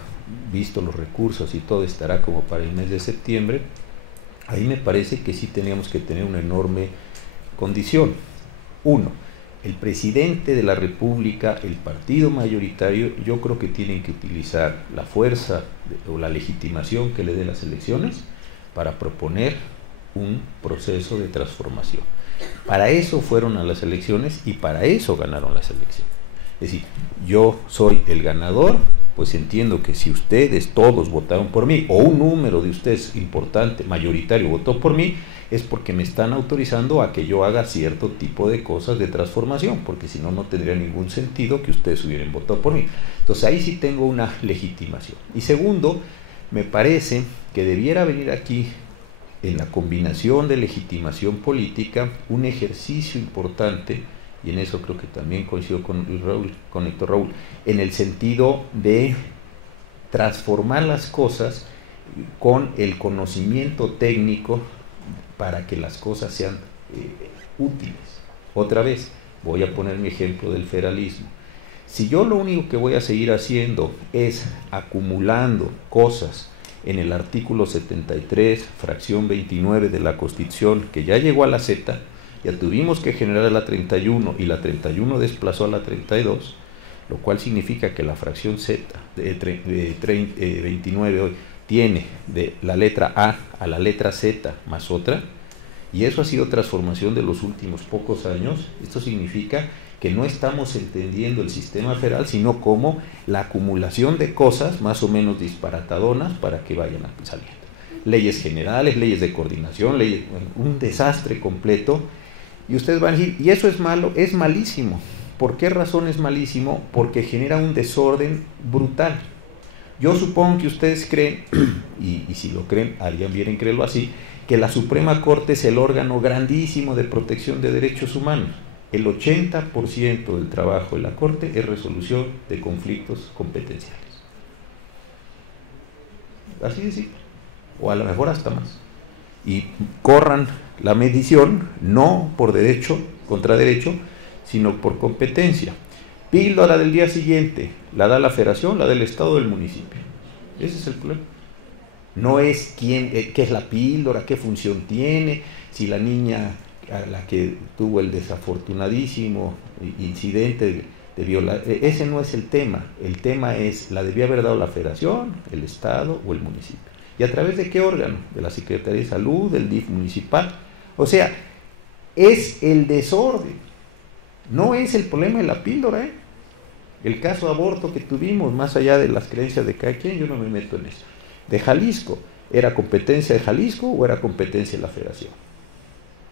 visto los recursos y todo, estará como para el mes de septiembre, ahí me parece que sí teníamos que tener una enorme condición. Uno, el presidente de la República, el partido mayoritario, yo creo que tienen que utilizar la fuerza o la legitimación que le dé las elecciones para proponer un proceso de transformación. Para eso fueron a las elecciones y para eso ganaron las elecciones. Es decir, yo soy el ganador, pues entiendo que si ustedes todos votaron por mí, o un número de ustedes importante, mayoritario, votó por mí, es porque me están autorizando a que yo haga cierto tipo de cosas de transformación, porque si no, no tendría ningún sentido que ustedes hubieran votado por mí. Entonces ahí sí tengo una legitimación. Y segundo, me parece que debiera venir aquí, en la combinación de legitimación política, un ejercicio importante, y en eso creo que también coincido con Héctor Raúl, en el sentido de transformar las cosas con el conocimiento técnico para que las cosas sean útiles. Otra vez, voy a poner mi ejemplo del federalismo. Si yo lo único que voy a seguir haciendo es acumulando cosas en el artículo 73, fracción 29 de la Constitución, que ya llegó a la Z, ya tuvimos que generar la 31 y la 31 desplazó a la 32, lo cual significa que la fracción Z de 29 hoy tiene de la letra A a la letra Z más otra, y eso ha sido transformación de los últimos pocos años. Esto significa que no estamos entendiendo el sistema federal, sino como la acumulación de cosas más o menos disparatadonas para que vayan saliendo. Leyes generales, leyes de coordinación, leyes, un desastre completo. Y ustedes van a decir, ¿y eso es malo? Es malísimo. ¿Por qué razón es malísimo? Porque genera un desorden brutal. Yo supongo que ustedes creen, y si lo creen, harían bien en creerlo así, que la Suprema Corte es el órgano grandísimo de protección de derechos humanos. El 80% del trabajo de la Corte es resolución de conflictos competenciales. Así de simple. O a lo mejor hasta más. Y corran la medición, no por derecho, contra derecho, sino por competencia. Píldora del día siguiente, la da la federación, la del estado o del municipio. Ese es el problema. No es qué es la píldora, qué función tiene, si la niña a la que tuvo el desafortunadísimo incidente de violar, ese no es el tema es, la debía haber dado la federación, el estado o el municipio. ¿Y a través de qué órgano? De la Secretaría de Salud, del DIF municipal. O sea, es el desorden, no es el problema de la píldora, El caso de aborto que tuvimos, más allá de las creencias de cada quien, yo no me meto en eso. De Jalisco, ¿era competencia de Jalisco o era competencia de la federación?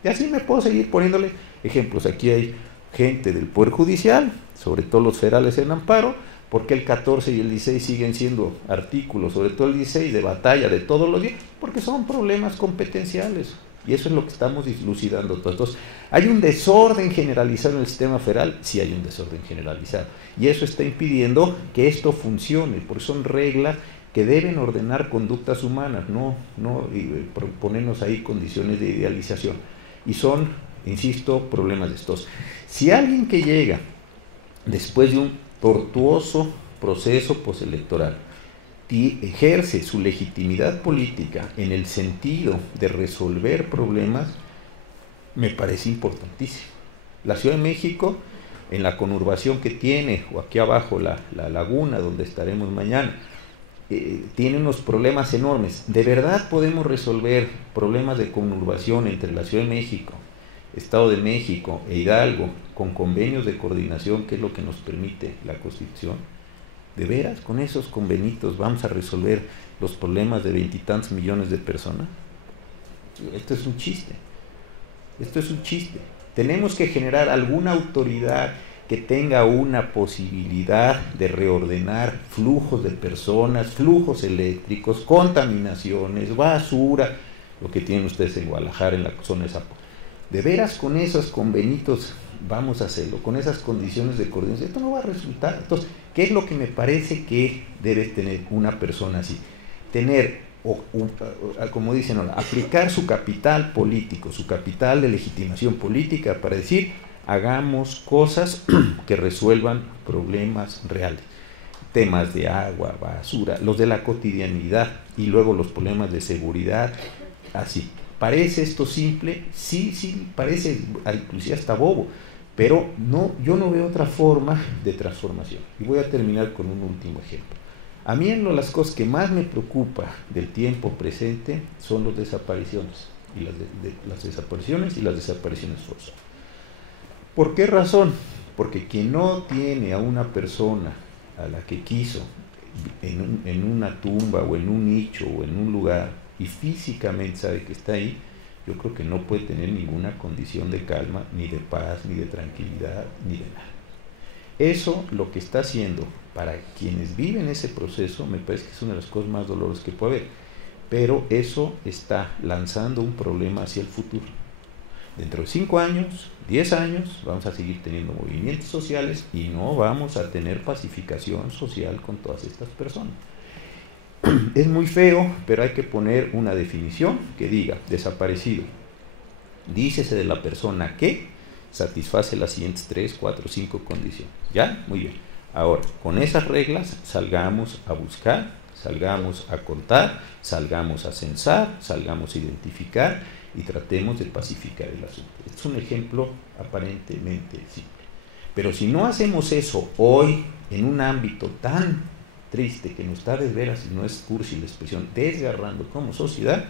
Y así me puedo seguir poniéndole ejemplos. Aquí hay gente del Poder Judicial, sobre todo los federales en amparo, ¿Por qué el 14 y el 16 siguen siendo artículos, sobre todo el 16, de batalla de todos los días? Porque son problemas competenciales. Y eso es lo que estamos dilucidando todos. Entonces, ¿hay un desorden generalizado en el sistema federal? Sí hay un desorden generalizado. Y eso está impidiendo que esto funcione, porque son reglas que deben ordenar conductas humanas, no ponernos ahí condiciones de idealización. Y son, insisto, problemas de estos. Si alguien que llega después de un tortuoso proceso postelectoral ejerce su legitimidad política en el sentido de resolver problemas, me parece importantísimo. La Ciudad de México, en la conurbación que tiene, o aquí abajo la laguna donde estaremos mañana, tiene unos problemas enormes. ¿De verdad podemos resolver problemas de conurbación entre la Ciudad de México, Estado de México e Hidalgo con convenios de coordinación, que es lo que nos permite la Constitución? ¿De veras con esos convenios vamos a resolver los problemas de 20 y tantos millones de personas? Esto es un chiste. Esto es un chiste. Tenemos que generar alguna autoridad que tenga una posibilidad de reordenar flujos de personas, flujos eléctricos, contaminaciones, basura, lo que tienen ustedes en Guadalajara, en la zona de Zapo. De veras con esos convenitos vamos a hacerlo, con esas condiciones de coordinación. Esto no va a resultar. Entonces, ¿qué es lo que me parece que debe tener una persona así? Tener, como dicen ahora, aplicar su capital político, su capital de legitimación política para decir, hagamos cosas que resuelvan problemas reales. Temas de agua, basura, los de la cotidianidad, y luego los problemas de seguridad, así. ¿Parece esto simple? Sí, parece inclusive hasta bobo, pero no, yo no veo otra forma de transformación. Y voy a terminar con un último ejemplo. A mí las cosas que más me preocupa del tiempo presente son las desapariciones, y las desapariciones forzadas. ¿Por qué razón? Porque quien no tiene a una persona a la que quiso en una tumba o en un nicho o en un lugar, y físicamente sabe que está ahí, yo creo que no puede tener ninguna condición de calma, ni de paz, ni de tranquilidad, ni de nada. Eso, lo que está haciendo para quienes viven ese proceso, me parece que es una de las cosas más dolorosas que puede haber, pero eso está lanzando un problema hacia el futuro. Dentro de 5 años, 10 años, vamos a seguir teniendo movimientos sociales y no vamos a tener pacificación social con todas estas personas. Es muy feo, pero hay que poner una definición que diga, desaparecido, dícese de la persona que satisface las siguientes 3, 4, 5 condiciones. ¿Ya? Muy bien. Ahora, con esas reglas, salgamos a buscar, salgamos a contar, salgamos a censar, salgamos a identificar y tratemos de pacificar el asunto. Este es un ejemplo aparentemente simple. Pero si no hacemos eso hoy, en un ámbito tan triste que nos está de veras, y no es cursi la expresión, desgarrando como sociedad,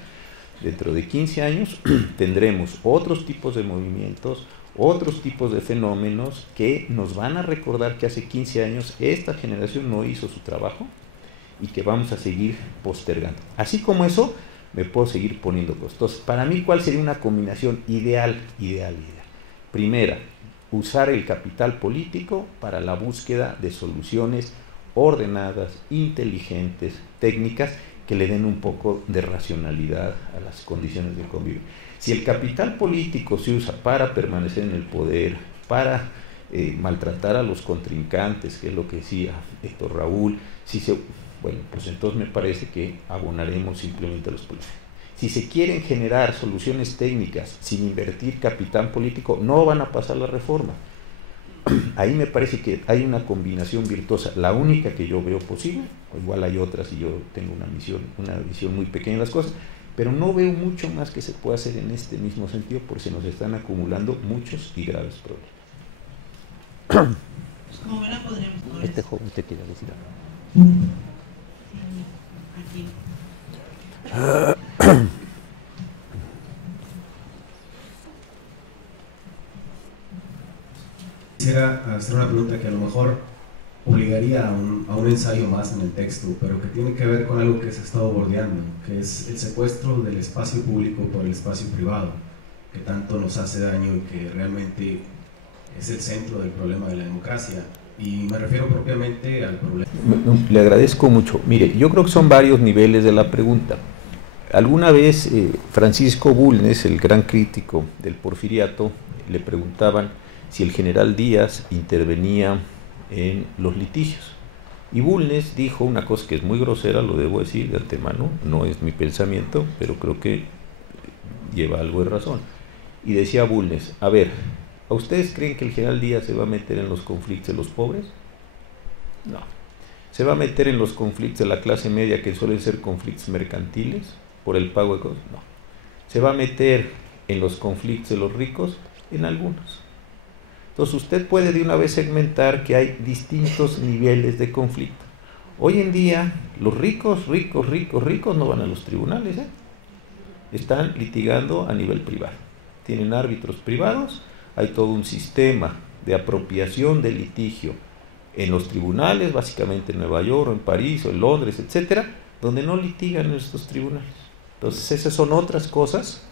dentro de 15 años tendremos otros tipos de movimientos, otros tipos de fenómenos que nos van a recordar que hace 15 años esta generación no hizo su trabajo y que vamos a seguir postergando. Así como eso, me puedo seguir poniendo cosas. Entonces, para mí, ¿cuál sería una combinación ideal? Primera, usar el capital político para la búsqueda de soluciones ordenadas, inteligentes, técnicas, que le den un poco de racionalidad a las condiciones de convivir. Si el capital político se usa para permanecer en el poder, para maltratar a los contrincantes, que es lo que decía Héctor Raúl, bueno, pues entonces me parece que abonaremos simplemente a los políticos. Si se quieren generar soluciones técnicas sin invertir capital político, no van a pasar la reforma. Ahí me parece que hay una combinación virtuosa, la única que yo veo posible. Igual hay otras y yo tengo una visión muy pequeña de las cosas, pero no veo mucho más que se pueda hacer en este mismo sentido, porque se nos están acumulando muchos y graves problemas. Como verán, podremos... Este joven te quiere decir algo. Aquí. Quisiera hacer una pregunta que a lo mejor obligaría a un ensayo más en el texto, pero que tiene que ver con algo que se ha estado bordeando, que es el secuestro del espacio público por el espacio privado, que tanto nos hace daño y que realmente es el centro del problema de la democracia. Y me refiero propiamente al problema. Le agradezco mucho. Mire, yo creo que son varios niveles de la pregunta. Alguna vez Francisco Bulnes, el gran crítico del porfiriato, le preguntaban si el general Díaz intervenía en los litigios. Y Bulnes dijo una cosa que es muy grosera, lo debo decir de antemano, no es mi pensamiento, pero creo que lleva algo de razón. Y decía Bulnes, a ver, ¿a ustedes creen que el general Díaz se va a meter en los conflictos de los pobres? No. ¿Se va a meter en los conflictos de la clase media, que suelen ser conflictos mercantiles por el pago de cosas? No. ¿Se va a meter en los conflictos de los ricos? En algunos. Entonces usted puede de una vez segmentar que hay distintos niveles de conflicto. Hoy en día los ricos no van a los tribunales, están litigando a nivel privado. Tienen árbitros privados, hay todo un sistema de apropiación del litigio en los tribunales, básicamente en Nueva York, o en París, o en Londres, etcétera, donde no litigan en estos tribunales. Entonces esas son otras cosas.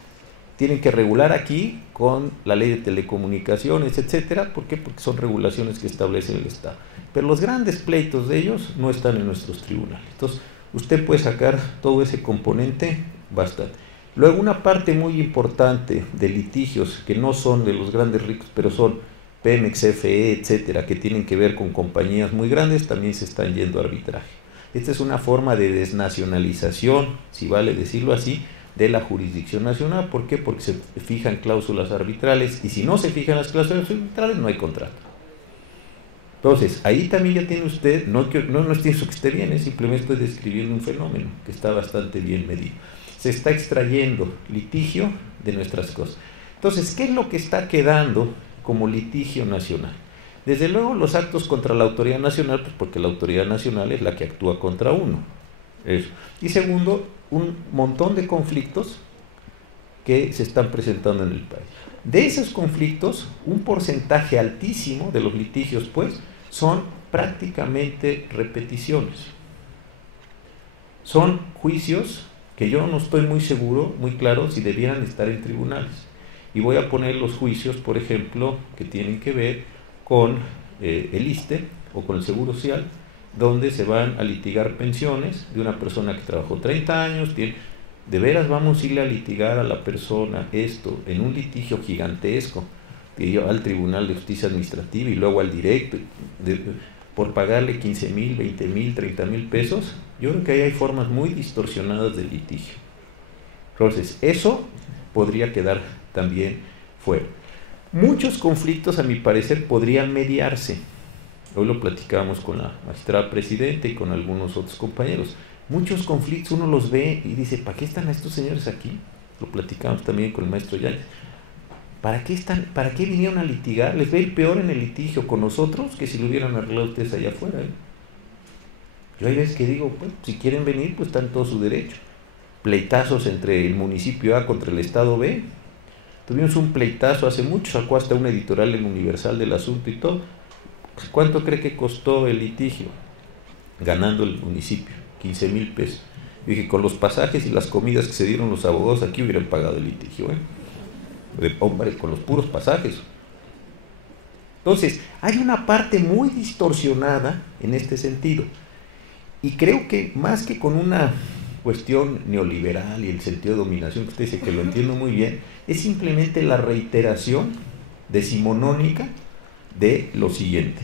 Tienen que regular aquí con la ley de telecomunicaciones, etcétera. ¿Por qué? Porque son regulaciones que establece el Estado. Pero los grandes pleitos de ellos no están en nuestros tribunales. Entonces, usted puede sacar todo ese componente bastante. Luego, una parte muy importante de litigios que no son de los grandes ricos, pero son Pemex, CFE, etcétera, que tienen que ver con compañías muy grandes, también se están yendo a arbitraje. Esta es una forma de desnacionalización, si vale decirlo así, de la jurisdicción nacional. ¿Por qué? Porque se fijan cláusulas arbitrales, y si no se fijan las cláusulas arbitrales no hay contrato. Entonces, ahí también ya tiene usted, no pienso que esté bien, simplemente estoy describiendo un fenómeno que está bastante bien medido. Se está extrayendo litigio de nuestras cosas. Entonces, ¿qué es lo que está quedando como litigio nacional? Desde luego los actos contra la autoridad nacional, pues porque la autoridad nacional es la que actúa contra uno. Eso. Y segundo, un montón de conflictos que se están presentando en el país. De esos conflictos, un porcentaje altísimo de los litigios, pues, son prácticamente repeticiones. Son juicios que yo no estoy muy seguro, muy claro, si debieran estar en tribunales. Y voy a poner los juicios, por ejemplo, que tienen que ver con el ISSSTE o con el Seguro Social, donde se van a litigar pensiones de una persona que trabajó 30 años, ¿de veras vamos a irle a litigar a la persona esto en un litigio gigantesco al Tribunal de Justicia Administrativa y luego al directo por pagarle 15,000, 20,000, 30,000 pesos? Yo creo que ahí hay formas muy distorsionadas del litigio. Entonces, eso podría quedar también fuera. Muchos conflictos, a mi parecer, podrían mediarse. Hoy lo platicábamos con la magistrada presidenta y con algunos otros compañeros. Muchos conflictos uno los ve y dice, ¿para qué están estos señores aquí? Lo platicamos también con el maestro Yáñez. ¿Para qué vinieron a litigar? Les va a ir peor en el litigio con nosotros que si lo hubieran arreglado ustedes allá afuera. Yo hay veces que digo, pues, si quieren venir, pues está en todo su derecho. Pleitazos entre el municipio A contra el estado B. Tuvimos un pleitazo hace mucho, sacó hasta una editorial en Universal del asunto y todo. ¿Cuánto cree que costó el litigio? Ganando el municipio, 15,000 pesos. Yo dije, con los pasajes y las comidas que se dieron los abogados aquí hubieran pagado el litigio, hombre, con los puros pasajes. Entonces, hay una parte muy distorsionada en este sentido. Y creo que más que con una cuestión neoliberal y el sentido de dominación, que usted dice que lo entiendo muy bien, es simplemente la reiteración decimonónica de lo siguiente: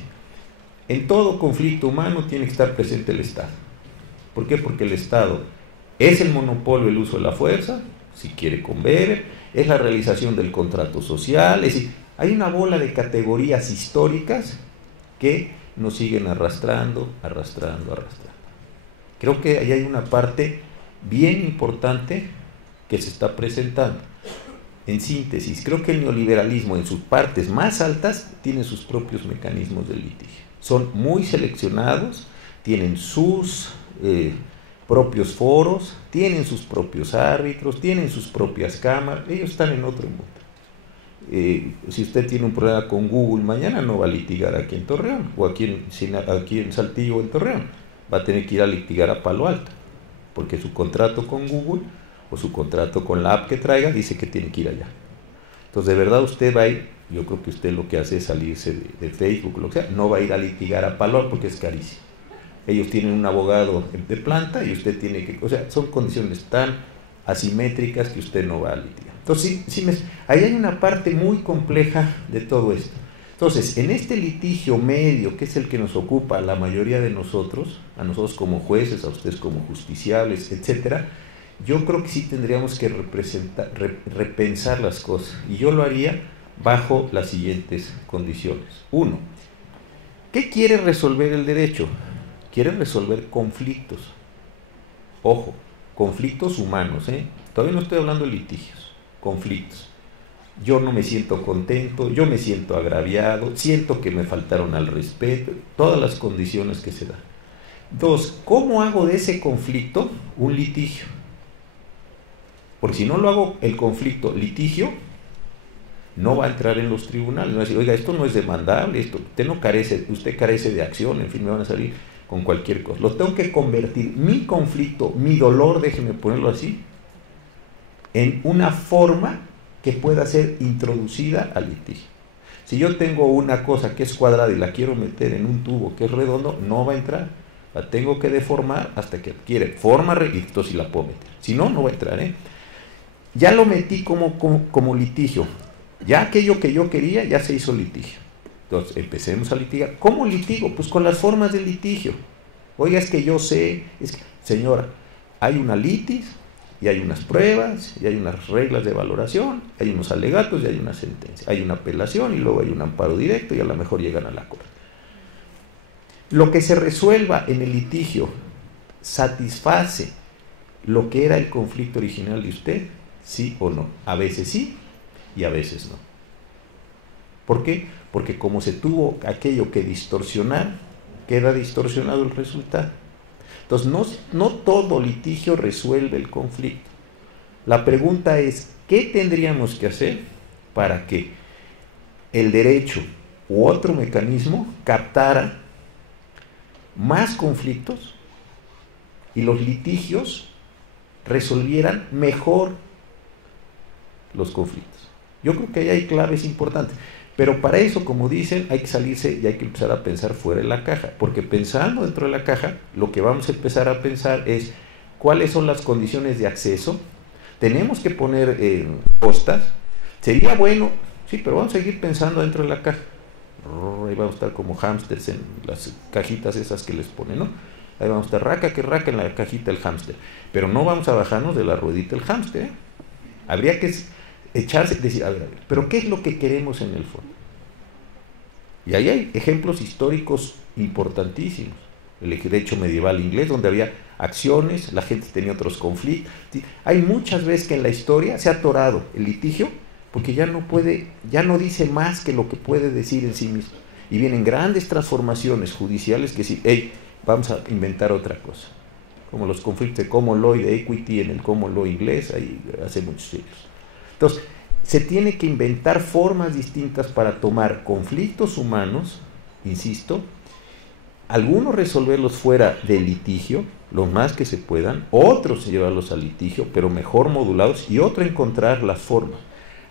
en todo conflicto humano tiene que estar presente el Estado. ¿Por qué? Porque el Estado es el monopolio del uso de la fuerza, si quiere con Weber, es la realización del contrato social, es decir, hay una bola de categorías históricas que nos siguen arrastrando. Creo que ahí hay una parte bien importante que se está presentando. En síntesis, creo que el neoliberalismo en sus partes más altas tiene sus propios mecanismos de litigio. Son muy seleccionados, tienen sus propios foros, tienen sus propios árbitros, tienen sus propias cámaras, ellos están en otro mundo. Si usted tiene un problema con Google mañana, no va a litigar aquí en Torreón, o aquí en Saltillo o en Torreón, va a tener que ir a litigar a Palo Alto, porque su contrato con Google o su contrato con la app que traiga dice que tiene que ir allá. Entonces, de verdad usted va a ir yo creo que usted lo que hace es salirse de Facebook, lo que sea, no va a ir a litigar a Palor porque es carísimo. Ellos tienen un abogado de planta y usted tiene que, o sea, son condiciones tan asimétricas que usted no va a litigar. Entonces, ahí hay una parte muy compleja de todo esto. Entonces, en este litigio medio, que es el que nos ocupa a la mayoría de nosotros, a nosotros como jueces, a ustedes como justiciables, etcétera, yo creo que sí tendríamos que repensar las cosas. Y yo lo haría bajo las siguientes condiciones. 1. ¿Qué quiere resolver el derecho? Quiere resolver conflictos. Ojo, conflictos humanos, ¿eh? Todavía no estoy hablando de litigios, conflictos. Yo no me siento contento, yo me siento agraviado, siento que me faltaron al respeto, todas las condiciones que se dan. 2, ¿cómo hago de ese conflicto un litigio? Porque si no lo hago el conflicto litigio, no va a entrar en los tribunales, no va a decir, oiga, esto no es demandable, esto, usted carece de acción, en fin, me van a salir con cualquier cosa. Lo tengo que convertir, mi conflicto, mi dolor, déjeme ponerlo así, en una forma que pueda ser introducida al litigio. Si yo tengo una cosa que es cuadrada y la quiero meter en un tubo que es redondo, no va a entrar. La tengo que deformar hasta que adquiere forma y entonces sí la puedo meter. Si no, no va a entrar, ¿eh? Ya lo metí como litigio. Ya aquello que yo quería ya se hizo litigio. Entonces empecemos a litigar. ¿Cómo litigo? Pues con las formas del litigio. Oiga, es que yo sé, señora, hay una litis y hay unas pruebas y hay unas reglas de valoración, hay unos alegatos y hay una sentencia. Hay una apelación y luego hay un amparo directo y a lo mejor llegan a la corte. Lo que se resuelva en el litigio satisface lo que era el conflicto original de usted, sí o no. A veces sí y a veces no. ¿Por qué? Porque como se tuvo aquello que distorsionar, queda distorsionado el resultado. Entonces, no todo litigio resuelve el conflicto. La pregunta es, ¿qué tendríamos que hacer para que el derecho u otro mecanismo captara más conflictos y los litigios resolvieran mejor los conflictos? Yo creo que ahí hay claves importantes. Pero para eso, como dicen, hay que salirse y hay que empezar a pensar fuera de la caja, porque pensando dentro de la caja, lo que vamos a empezar a pensar es cuáles son las condiciones de acceso. Tenemos que poner costas. Sería bueno, sí, pero vamos a seguir pensando dentro de la caja. Ahí vamos a estar como hámsters en las cajitas esas que les ponen, ¿no? Ahí vamos a estar raca que raca en la cajita del hámster. Pero no vamos a bajarnos de la ruedita del hámster, ¿eh? Habría que echarse, decir, a ver, pero ¿qué es lo que queremos en el fondo? Y ahí hay ejemplos históricos importantísimos. El derecho medieval inglés, donde había acciones, la gente tenía otros conflictos. Hay muchas veces que en la historia se ha atorado el litigio porque ya no dice más que lo que puede decir en sí mismo. Y vienen grandes transformaciones judiciales que dicen, hey, vamos a inventar otra cosa. Como los conflictos de common law y de equity en el common law inglés, ahí hace muchos siglos. Entonces, se tiene que inventar formas distintas para tomar conflictos humanos, insisto, algunos resolverlos fuera del litigio, lo más que se puedan, otros llevarlos al litigio, pero mejor modulados, y otro encontrar las formas.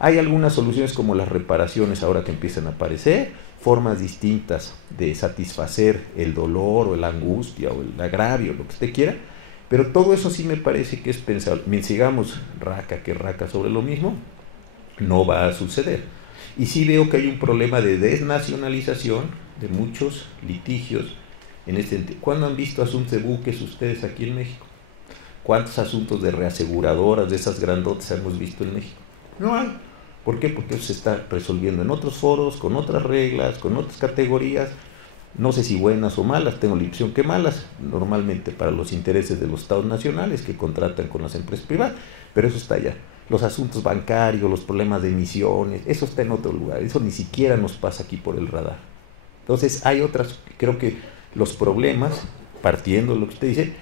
Hay algunas soluciones como las reparaciones ahora que empiezan a aparecer, formas distintas de satisfacer el dolor o la angustia o el agravio, lo que usted quiera, pero todo eso sí me parece que es pensable. Mientras sigamos raca sobre lo mismo, no va a suceder. Y sí veo que hay un problema de desnacionalización de muchos litigios en este sentido. ¿Cuándo han visto asuntos de buques ustedes aquí en México? ¿Cuántos asuntos de reaseguradoras de esas grandotas hemos visto en México? No hay. ¿Por qué? Porque eso se está resolviendo en otros foros, con otras reglas, con otras categorías. No sé si buenas o malas, tengo la impresión que malas, normalmente para los intereses de los estados nacionales que contratan con las empresas privadas, pero eso está allá. Los asuntos bancarios, los problemas de emisiones, eso está en otro lugar, eso ni siquiera nos pasa aquí por el radar. Entonces hay otras, creo que los problemas, partiendo de lo que usted dice,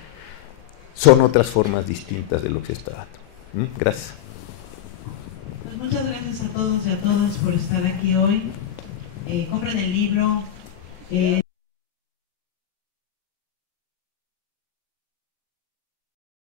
son otras formas distintas de lo que se está dando. Gracias. Pues muchas gracias a todos y a todas por estar aquí hoy. Compren el libro.